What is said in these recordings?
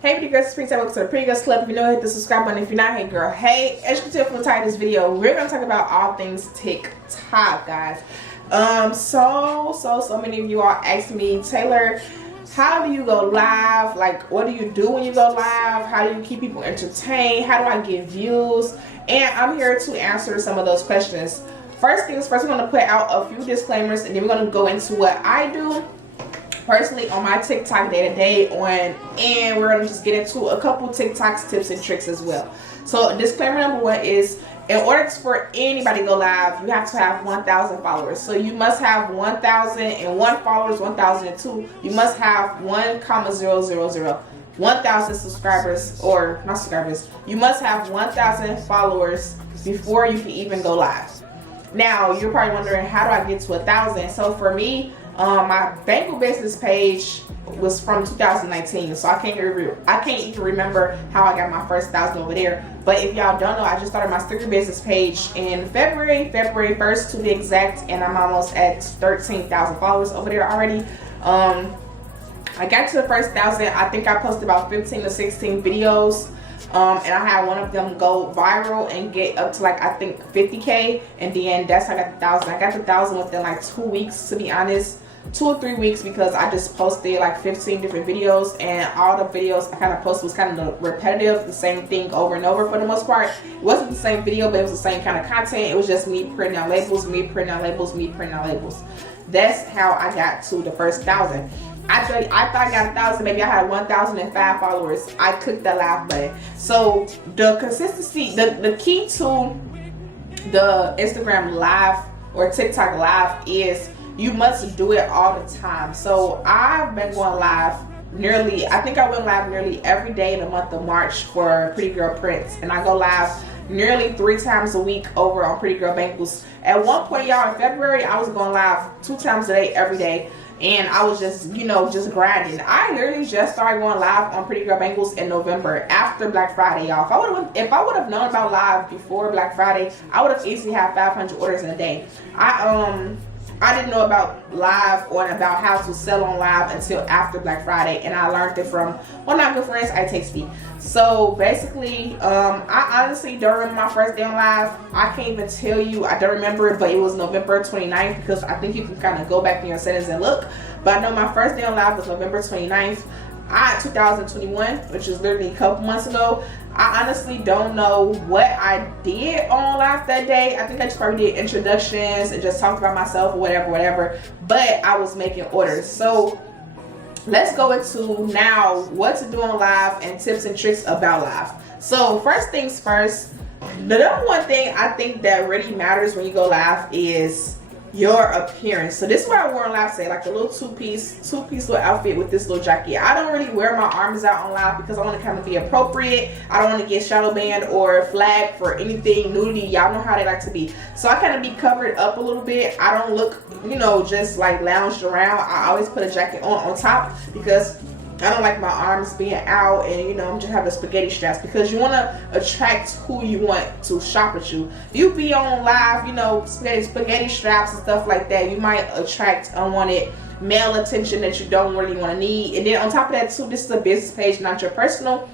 Hey pretty girls, it's Pretty Welcome to the Pretty Girls Club. If you know, hit the subscribe button. If you're not, hey girl. Hey, as you can tell from the title of this video, we're gonna talk about all things TikTok, guys. So many of you all asked me, Taylor, how do you go live? Like, what do you do when you go live? How do you keep people entertained? How do I get views? And I'm here to answer some of those questions. First things first, we're gonna put out a few disclaimers, and then we're gonna go into what I do personally on my TikTok day-to-day and we're gonna just get into a couple TikToks tips and tricks as well. So disclaimer number one is, in order for anybody to go live, you have to have 1,000 followers. So you must have 1,001 followers, 1,002. You must have 1,000 subscribers, or not subscribers. You must have 1,000 followers before you can even go live. Now you're probably wondering, how do I get to 1,000? So for me, my Bangles business page was from 2019, so I can't even remember how I got my first 1,000 over there. But if y'all don't know, I just started my sticker business page in February 1st to be exact, and I'm almost at 13,000 followers over there already. I got to the first 1,000. I think I posted about 15 to 16 videos. And I had one of them go viral and get up to, like, I think 50K, and then that's how I got the 1,000. I got the 1,000 within like 2 weeks, to be honest. 2 or 3 weeks, because I just posted like 15 different videos, and all the videos I kind of posted was kind of repetitive, the same thing over and over for the most part. It wasn't the same video, but it was the same kind of content. It was just me printing out labels, me printing out labels, me printing out labels. That's how I got to the first 1,000. I thought I got 1,000, maybe I had 1,005 followers. I clicked that live button. So the consistency, the key to the Instagram live or TikTok live is you must do it all the time. So I've been going live I think I went live nearly every day in the month of March for Pretty Girl Prints, and I go live nearly 3 times a week over on Pretty Girl Bangles. At one point, y'all, in February, I was going live 2 times a day every day, and I was just, just grinding. I literally just started going live on Pretty Girl Bangles in November after Black Friday, y'all. If I would have known about live before Black Friday, I would have easily had 500 orders in a day. I didn't know about live or about how to sell on live until after Black Friday, and I learned it from one of my good friends, I Take Speed. So basically, I honestly don't remember my first day on live. I can't even tell you, I don't remember it, but it was November 29th, because I think you can kind of go back in your settings and look. But I know my first day on live was November 29th. 2021, which is literally a couple months ago. I honestly don't know what I did on live that day. I think I just probably did introductions and just talked about myself or whatever. But I was making orders. So let's go into now what to do on live and tips and tricks about live. So first things first, the number one thing I think that really matters when you go live is your appearance. So this is what I wore on live today, like a little two-piece little outfit with this little jacket. I don't really wear my arms out on live because I want to kind of be appropriate. I don't want to get shadow banned or flagged for anything nudity. Y'all know how they like to be. So I kind of be covered up a little bit. I don't look, just like lounged around. I always put a jacket on top because I don't like my arms being out, and I'm just having spaghetti straps, because you want to attract who you want to shop with you. You be on live, spaghetti straps and stuff like that. You might attract unwanted male attention that you don't really want to need. And then on top of that too, this is a business page, not your personal.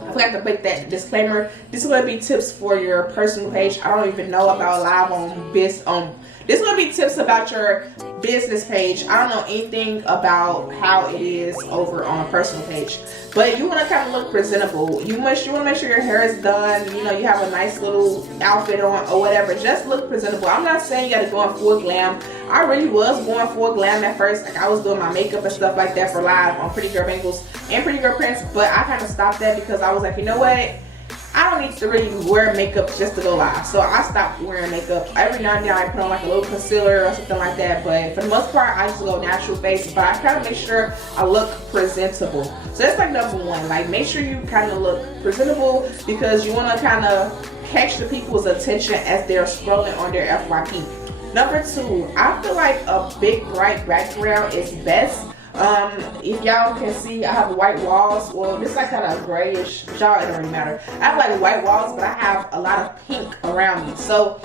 I forgot to put that disclaimer. This is going to be tips for your personal page. I don't even know about live on this is going to be tips about your business page. I don't know anything about how it is over on a personal page. But you want to kind of look presentable. You want to make sure your hair is done. You have a nice little outfit on or whatever. Just look presentable. I'm not saying you got to go in full glam. I really was going full glam at first. Like, I was doing my makeup and stuff like that for live on Pretty Girl Bangles and Pretty Girl Prints. But I kind of stopped that because I was like, you know what? I don't need to really wear makeup just to go live. So I stopped wearing makeup. Every now and then I put on like a little concealer or something like that. But for the most part, I just go natural face. But I kind of make sure I look presentable. So that's like number one. Like, make sure you kind of look presentable, because you want to kind of catch the people's attention as they're scrolling on their FYP. Number two, I feel like a big bright background is best. If y'all can see, I have white walls. Well, this is like kind of grayish. Y'all, it don't really matter. I have like white walls, but I have a lot of pink around me. So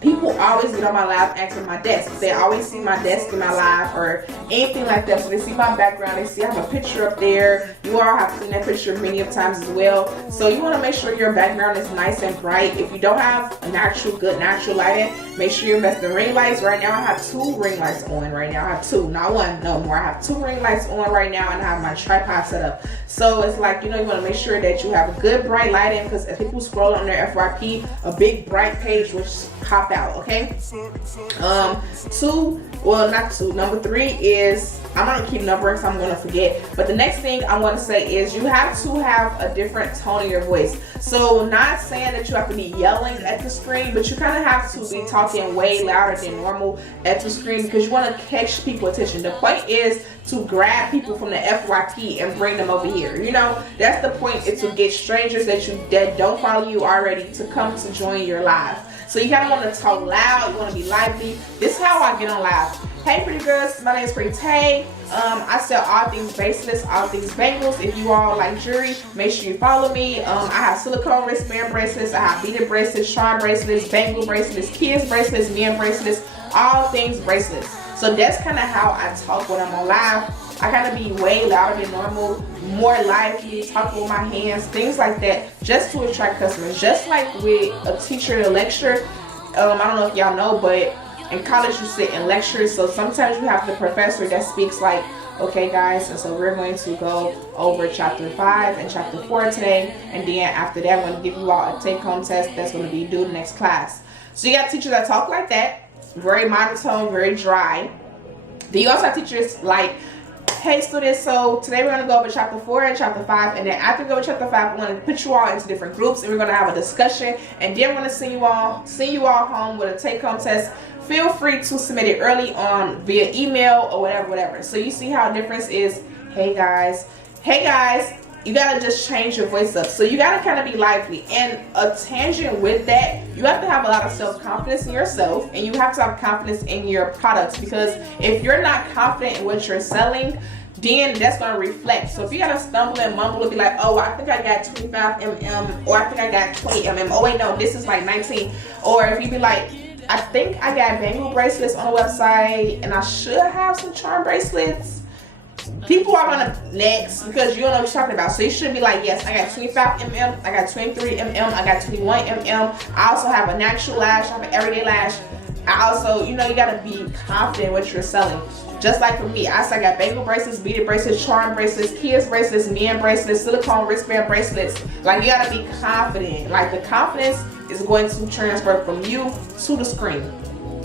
people always get on my live asking my desk. They always see my desk in my live or anything like that. So they see my background. They see I have a picture up there. You all have seen that picture many of times as well. So you want to make sure your background is nice and bright. If you don't have a good natural lighting, make sure you invest in ring lights. Right now I have 2 ring lights on right now. I have 2, not 1, no more. I have 2 ring lights on right now, and I have my tripod set up. So it's like, you know, you want to make sure that you have a good bright lighting, because if people scroll on their FYP, a big bright page will pop out, okay? Number 3 is, I'm gonna keep numbering because I'm gonna forget, but the next thing I want to say is you have to have a different tone in your voice. So not saying that you have to be yelling at the screen, but you kind of have to be talking way louder than normal at the screen, because you want to catch people's attention. The point is to grab people from the FYP and bring them over here. You know, that's the point, is to get strangers that don't follow you already to come to join your live. So you kind of want to talk loud, you want to be lively. This is how I get on live. Hey pretty girls, my name is Pretty Tay. I sell all things bracelets, all things bangles. If you all like jewelry, make sure you follow me. I have silicone wristband bracelets, I have beaded bracelets, charm bracelets, bangle bracelets, kids bracelets, men bracelets, all things bracelets. So that's kind of how I talk when I'm on live. I kind of be way louder than normal, more lively, talking with my hands, things like that, just to attract customers. Just like with a teacher and a lecturer, I don't know if y'all know, but in college you sit in lectures, so sometimes you have the professor that speaks like, okay guys, and so we're going to go over chapter 5 and chapter 4 today, and then after that I'm going to give you all a take-home test that's going to be due the next class. So you got teachers that talk like that, very monotone, very dry. Then you also have teachers like, hey students, so today we're going to go over chapter 4 and chapter 5, and then after we go over chapter 5, we're going to put you all into different groups, and we're going to have a discussion, and then we're going to send you all home with a take-home test. Feel free to submit it early on via email or whatever. So you see how the difference is. Hey guys, you gotta just change your voice up. So you gotta kind of be lively. And a tangent with that, you have to have a lot of self-confidence in yourself, and you have to have confidence in your products, because if you're not confident in what you're selling, then that's going to reflect. So if you got to stumble and mumble and be like, oh, I think I got 25 mm, or I think I got 20 mm, oh wait, no, this is like 19. Or if you be like, I think I got bangle bracelets on the website and I should have some charm bracelets, people are gonna next, because you don't know what you're talking about. So you should be like, yes, I got 25 mm, I got 23 mm, I got 21 mm. I also have a natural lash, I have an everyday lash. I also, you know, you gotta be confident in what you're selling. Just like for me, I got bangle bracelets, beaded bracelets, charm bracelets, kids bracelets, men bracelets, silicone wristband bracelets. Like, you gotta be confident. Like, the confidence is going to transfer from you to the screen.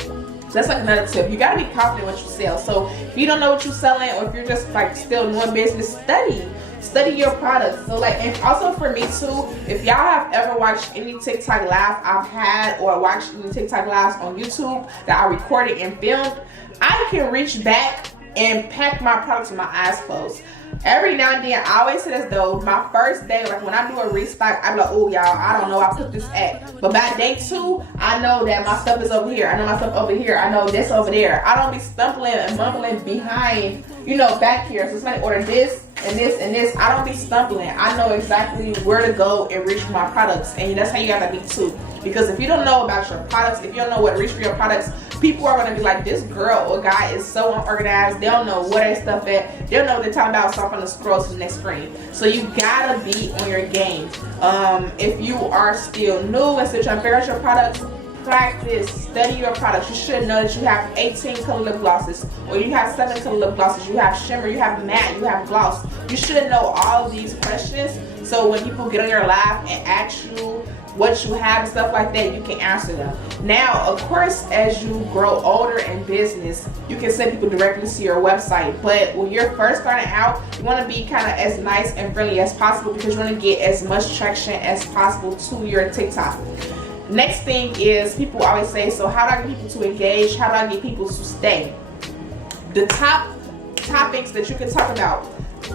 So that's like another tip. You gotta be confident in what you sell. So if you don't know what you're selling, or if you're just like still doing business, study your products. So like, and also for me too, if y'all have ever watched any TikTok live I've had, or watched any TikTok lives on YouTube that I recorded and filmed, I can reach back and pack my products with my eyes closed. Every now and then, I always say this though, my first day, like when I do a restock, I'm like, oh y'all, I don't know, I put this at. But by day 2, I know that my stuff is over here. I know my stuff over here. I know this over there. I don't be stumbling and mumbling behind, you know, back here. So somebody order this and this and this. I don't be stumbling. I know exactly where to go and reach for my products. And that's how you gotta be too. Because if you don't know about your products, if you don't know what to reach for your products, people are gonna be like, this girl or guy is so unorganized. They don't know where their stuff at. They don't know what they're talking about, so I'm gonna scroll to the next screen. So you gotta be on your game. If you are still new and still trying to figure out your products, practice, study your products. You should know that you have 18 color lip glosses, or you have 7 color lip glosses, you have shimmer, you have matte, you have gloss. You should know all of these questions, so when people get on your live and ask you what you have and stuff like that, you can answer them. Now, of course, as you grow older in business, you can send people directly to your website. But when you're first starting out, you want to be kind of as nice and friendly as possible, because you want to get as much traction as possible to your TikTok. Next thing is, people always say, so how do I get people to engage? How do I get people to stay? The top topics that you can talk about,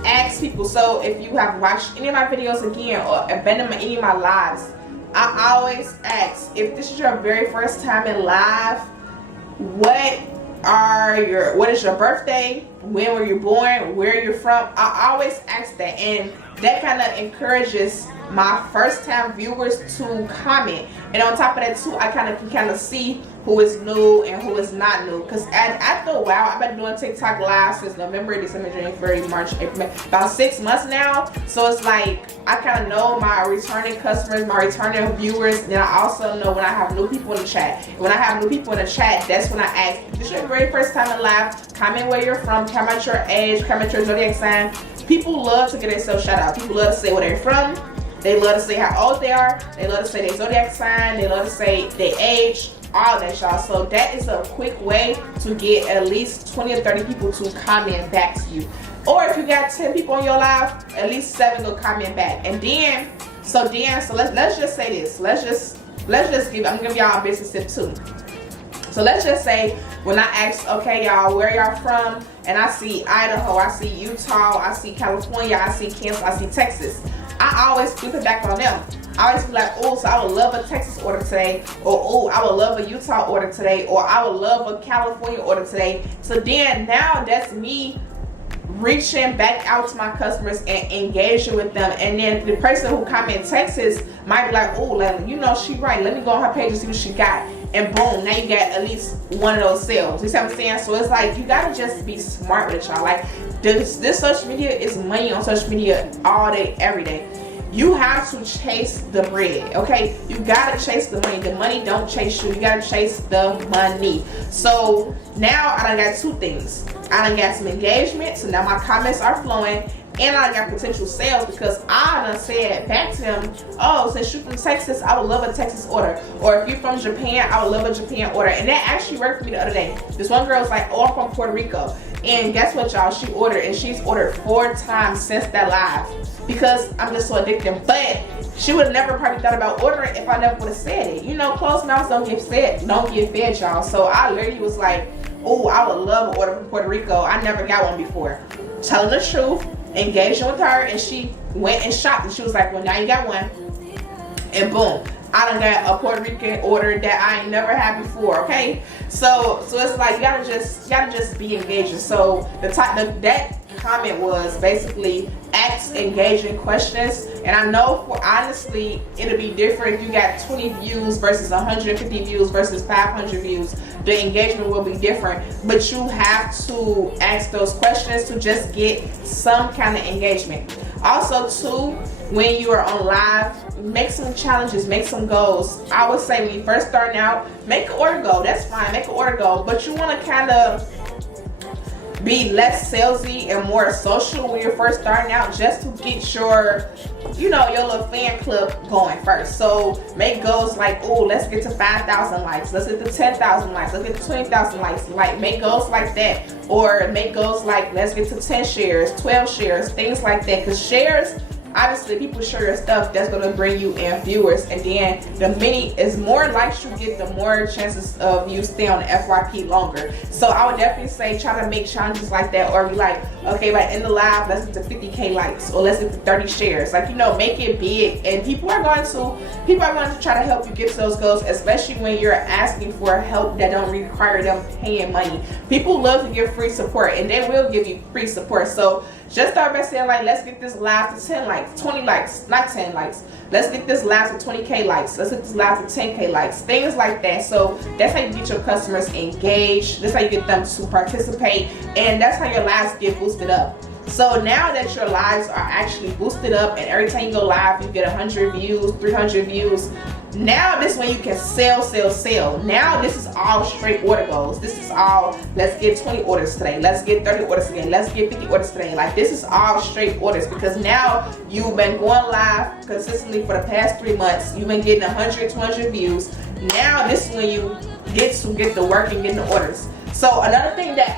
ask people. So if you have watched any of my videos again, or been in any of my lives, I always ask, if this is your very first time in live, what is your birthday, when were you born, where you're from? I always ask that, and that kind of encourages my first time viewers to comment. And on top of that too, I can see who is new and who is not new. Because after a while, I've been doing TikTok live since November, December, January, March, April, May, about 6 months now. So it's like I kind of know my returning customers, my returning viewers. Then I also know when I have new people in the chat. When I have new people in the chat, that's when I ask, if this is your very first time in live, comment where you're from, comment your age, comment your zodiac sign. People love to get themselves shout out. People love to say where they're from. They love to say how old they are. They love to say their zodiac sign. They love to say their age. All that, y'all. So that is a quick way to get at least 20 or 30 people to comment back to you. Or if you got 10 people on your live, at least 7 go comment back. And then, so let's just say this. Let's just I'm gonna give y'all a business tip too. So let's just say when I ask, okay, y'all, where y'all from? And I see Idaho, I see Utah, I see California, I see Kansas, I see Texas. I always flip it back on them. I always be like, oh, so I would love a Texas order today, or oh, I would love a Utah order today, or I would love a California order today. So then now that's me reaching back out to my customers and engaging with them. And then the person who comment Texas might be like, oh, like, you know, she right, let me go on her page and see what she got. And boom, now you got at least one of those sales. You see what I'm saying? So it's like, you gotta just be smart with it, y'all. Like, this social media is money on social media all day, every day. You have to chase the bread, okay? You gotta chase the money. The money don't chase you. You gotta chase the money. So now I done got 2 things. I done got some engagement, so now my comments are flowing, and I got potential sales because I done said back to them, oh, since you're from Texas, I would love a Texas order. Or if you're from Japan, I would love a Japan order. And that actually worked for me the other day. This one girl was like, oh, I'm from Puerto Rico. And guess what, y'all? She ordered, and she's ordered 4 times since that live because I'm just so addicted. But she would have never probably thought about ordering if I never would have said it. You know, closed mouths don't get fed, y'all. So I literally was like, oh, I would love an order from Puerto Rico. I never got one before. Telling the truth, engaging with her, and she went and shopped, and she was like, well, now you got one. And boom, I done got a Puerto Rican order that I ain't never had before, okay? So it's like you gotta just be engaging. So that comment was basically ask engaging questions. And I know for honestly it'll be different if you got 20 views versus 150 views versus 500 views. The engagement will be different, but you have to ask those questions to just get some kind of engagement. Also too, when you are on live, make some challenges, make some goals. I would say when you first starting out, make an order goal. That's fine, make an order goal, but you want to kind of be less salesy and more social when you're first starting out, just to get your, you know, your little fan club going first. So make goals like, oh, let's get to 5,000 likes, let's get to 10,000 likes, let's get to 20,000 likes. Like, make goals like that, or make goals like, let's get to 10 shares, 12 shares, things like that. Because shares, obviously, people share your stuff, that's going to bring you in viewers. And then the more likes you get, the more chances of you stay on the FYP longer. So I would definitely say try to make challenges like that, or be like, okay, like in the live, let's get to 50K likes, or let's get to 30 shares. Like, you know, make it big. And people are going to try to help you get to those goals, especially when you're asking for help that don't require them paying money. People love to give free support, and they will give you free support. So just start by saying, like, let's get this live to 10 likes, 20 likes, not 10 likes. Let's get this live to 20K likes. Let's get this live to 10K likes, things like that. So that's how you get your customers engaged. That's how you get them to participate. And that's how your lives get boosted up. So now that your lives are actually boosted up, and every time you go live, you get 100 views, 300 views. Now this is when you can sell. Now this is all straight order goals. This is all, let's get 20 orders today. Let's get 30 orders today. Let's get 50 orders today. Like, this is all straight orders, because now you've been going live consistently for the past 3 months. You've been getting 100, 200 views. Now this is when you get to get the work and get the orders. So another thing that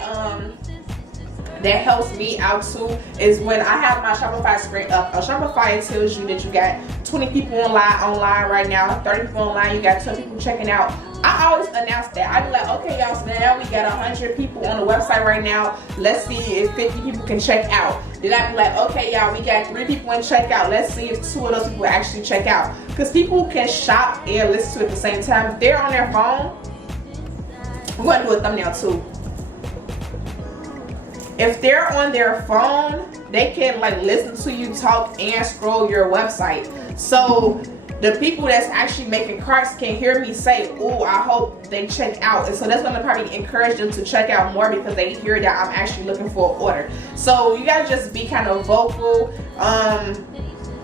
helps me out too is when I have my Shopify screen up. Shopify tells you that you got 20 people online right now, 30 people online, you got 20 people checking out. I always announce that. I be like, okay, y'all, so now we got 100 people on the website right now. Let's see if 50 people can check out. Then I be like, okay, y'all, we got 3 people in checkout. Let's see if 2 of those people actually check out. Because people can shop and listen to it at the same time. If they're on their phone, we're going to do a thumbnail too. If they're on their phone, they can like listen to you talk and scroll your website. So the people that's actually making carts can hear me say, oh, I hope they check out. And so that's going to probably encourage them to check out more because they hear that I'm actually looking for an order. So you gotta just be kind of vocal.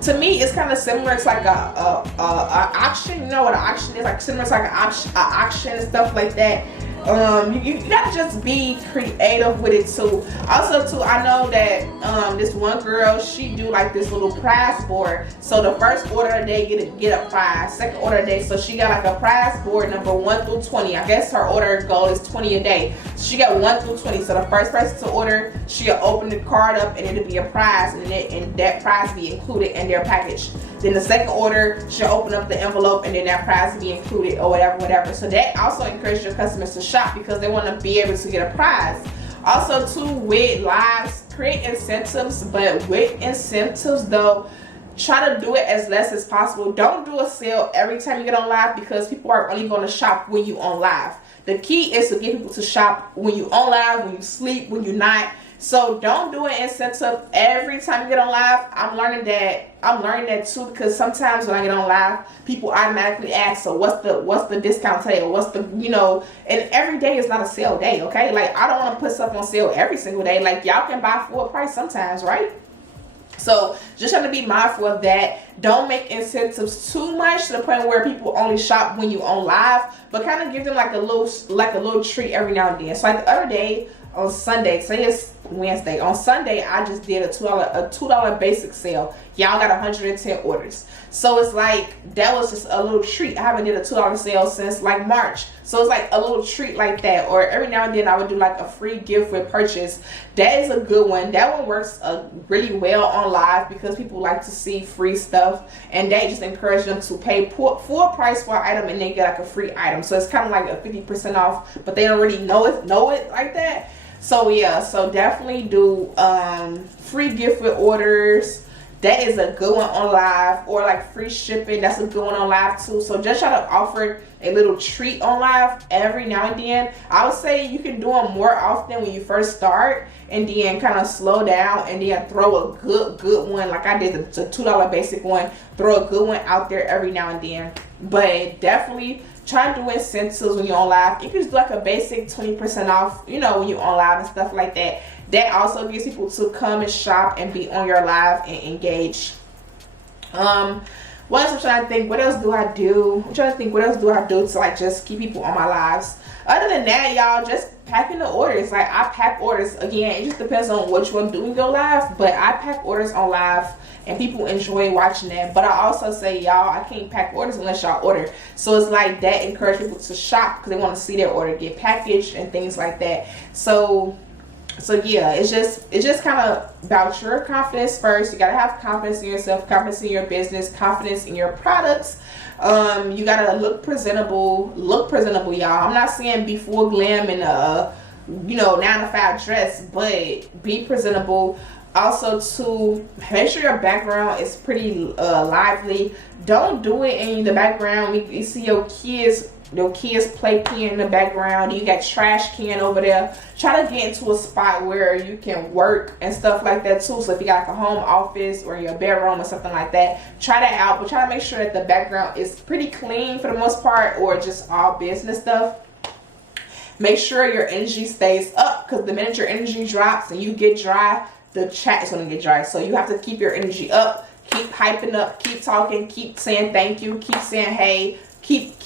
To me, it's kind of similar. It's like a auction. You know what an auction is? Like similar to like an auction and stuff like that. You gotta just be creative with it too. Also too, I know that this one girl, she do like this little prize board. So the first order a day get a prize. Second order a day, so she got like a prize board number 1 through 20. I guess her order goal is 20 a day. So she got 1 through 20. So the first person to order, she'll open the card up and it'll be a prize, and that prize be included in their package. Then the second order, she'll open up the envelope and then that prize will be included or whatever. So that also encourages your customers to shop because they want to be able to get a prize. Also too, with lives, create incentives, but with incentives though, try to do it as less as possible. Don't do a sale every time you get on live because people are only going to shop when you on live. The key is to get people to shop when you on live, when you sleep, when you're not. So don't do an incentive every time you get on live. I'm learning that too because sometimes when I get on live, people automatically ask, so what's the discount today, or what's the, you know, and every day is not a sale day, okay? Like I don't want to put stuff on sale every single day. Like y'all can buy full price sometimes, right? So just trying to be mindful of that. Don't make incentives too much to the point where people only shop when you on live, but kind of give them like a little treat every now and then. So like the other day on Sunday, say it's Wednesday, on Sunday I just did a $2 basic sale. Y'all got 110 orders. So it's like that was just a little treat. I haven't did a $2 sale since like March. So it's like a little treat like that. Or every now and then I would do like a free gift with purchase. That is a good one. That one works really well on live because people like to see free stuff, and they just encourage them to pay full price for an item and then get like a free item. So it's kind of like a 50% off, but they don't really know it like that. So yeah, so definitely do free gift with orders. That is a good one on live. Or like free shipping, that's a good one on live too. So just try to offer a little treat on live every now and then. I would say you can do them more often when you first start, and then kind of slow down and then throw a good one like I did the $2 basic one. Throw a good one out there every now and then. But definitely try to do incentives when you're on live. You can just do like a basic 20% off, you know, when you're on live and stuff like that. That also gives people to come and shop and be on your live and engage. What else I'm trying to think? What else do I do? I'm trying to think what else do I do to like just keep people on my lives. Other than that, y'all, just packing the orders. Like I pack orders. Again, it just depends on what you want to do in your live, but I pack orders on live and people enjoy watching that. But I also say, y'all, I can't pack orders unless y'all order. So it's like that encourage people to shop because they want to see their order get packaged and things like that. So yeah, it's just kind of about your confidence first. You gotta have confidence in yourself, confidence in your business, confidence in your products. You gotta look presentable, y'all. I'm not saying be full glam in a 9-to-5 dress, but be presentable. Also to make sure your background is pretty lively. Don't do it in the background. You see your kids playpen in the background. You got trash can over there. Try to get into a spot where you can work and stuff like that too. So if you got like a home office or your bedroom or something like that, try that out. But try to make sure that the background is pretty clean for the most part, or just all business stuff. Make sure your energy stays up, because the minute your energy drops and you get dry, the chat is going to get dry. So you have to keep your energy up, keep hyping up, keep talking, keep saying thank you, keep saying hey, keep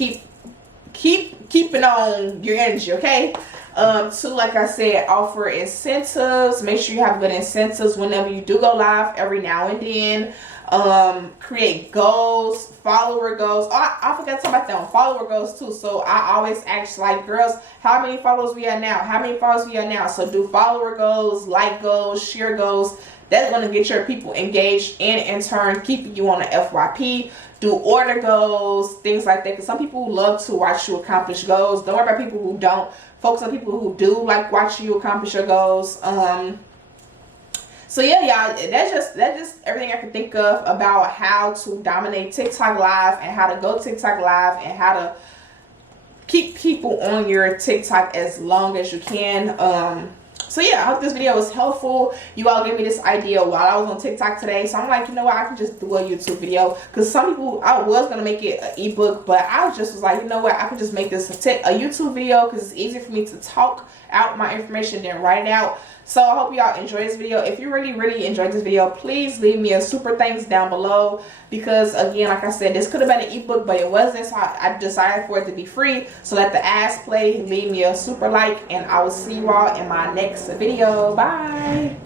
keeping on your energy, okay? Two, like I said, offer incentives. Make sure you have good incentives whenever you do go live every now and then. Create goals, follower goals. Oh, I forgot to talk about that one. Follower goals too. So I always ask, like, girls, how many followers we at now? How many followers we at now? So do follower goals, like goals, share goals. That's going to get your people engaged and in turn keeping you on the FYP. Do order goals, things like that. Because some people love to watch you accomplish goals. Don't worry about people who don't. Focus on people who do like watching you accomplish your goals. So yeah, y'all, that's just everything I can think of about how to dominate TikTok Live and how to go TikTok Live and how to keep people on your TikTok as long as you can. So yeah, I hope this video was helpful. You all gave me this idea while I was on TikTok today. So I'm like, you know what, I can just do a YouTube video. Because some people, I was going to make it an ebook, but I was like, you know what, I can just make this a YouTube video because it's easier for me to talk out my information than write it out. So I hope y'all enjoyed this video. If you really enjoyed this video, please leave me a super thanks down below, because again, like I said, this could have been an ebook, but it wasn't, so I decided for it to be free. So let the ads play, leave me a super like, and I will see you all in my next video. Bye.